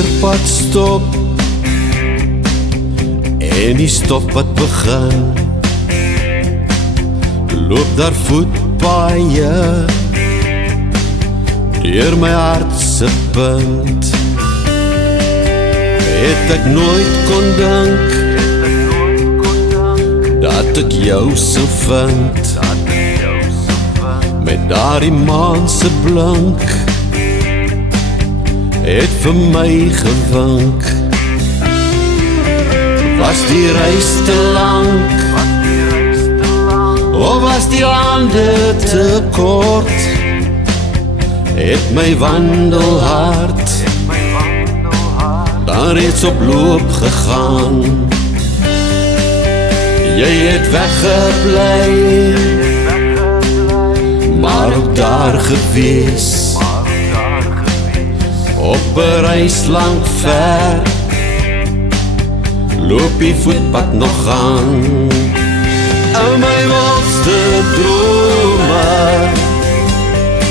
parkeerpad stop en die stoppad begin, loop daar voetpaaie deur my hartse punt. Het ek nooit kon dink dat ek jou sou vind, met daardie maan se blink het vir my gewink. Was die reis te lang, of was die lande te kort, het my wandelhart dan reeds op loop gegaan. Jy het weggeblij, maar ook daar gewees, op 'n reis lang ver, loop die voetpad nog aan. In my wildste drome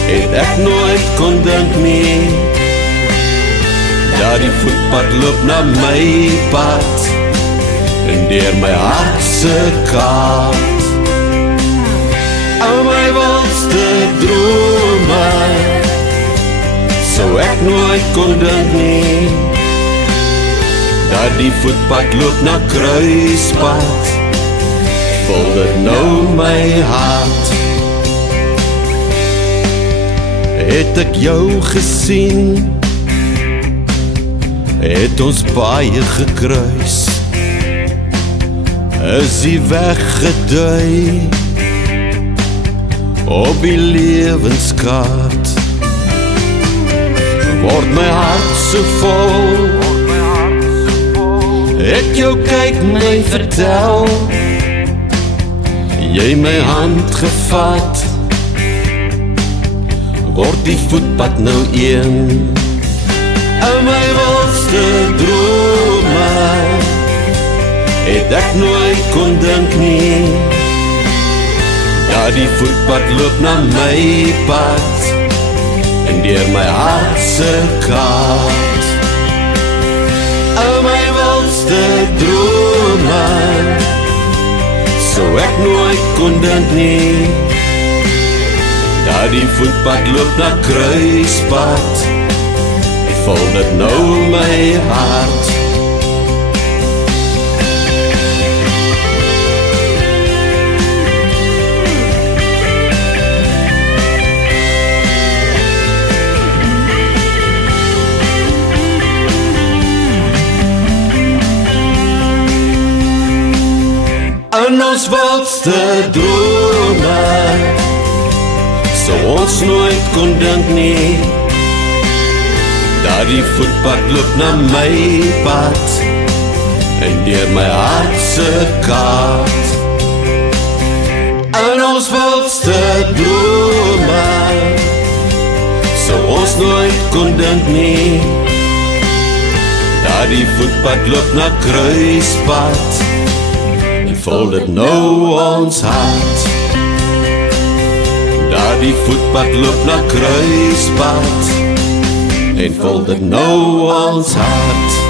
het ek nooit kon dink nie, dat die voetpad loop na my pad, en deur my hartse kaart. In my wildste drome sou ek nooit kon dink nie, dat die voetpad loop na kruispad, voel dit nou my hart. Het ek jou gesien, het ons baie gekruis, is die weg gedui op die lewenskaart. Word my hart so vol, ek jou kyk my vertel, jy my hand gevat, word die voetpad nou een. In my wildste drome het ek nooit kon dink nie, dat die voetpad loop na my pad, en deur my hartse kaart. In my wildste drome sou ek nooit kon dink nie, dat die voetpad loop na kruispad, voel dit nou my hart. In ons wildste drome sou ons nooit kon dink nie, dat die voetpad loop na my pad, en deur my hartse kaart. In ons wildste drome sou ons nooit kon dink nie, dat die voetpad loop na kruispad, en voel dit nou ons hart. Dat die voetpad loop na kruispad, en voel dit nou ons hart.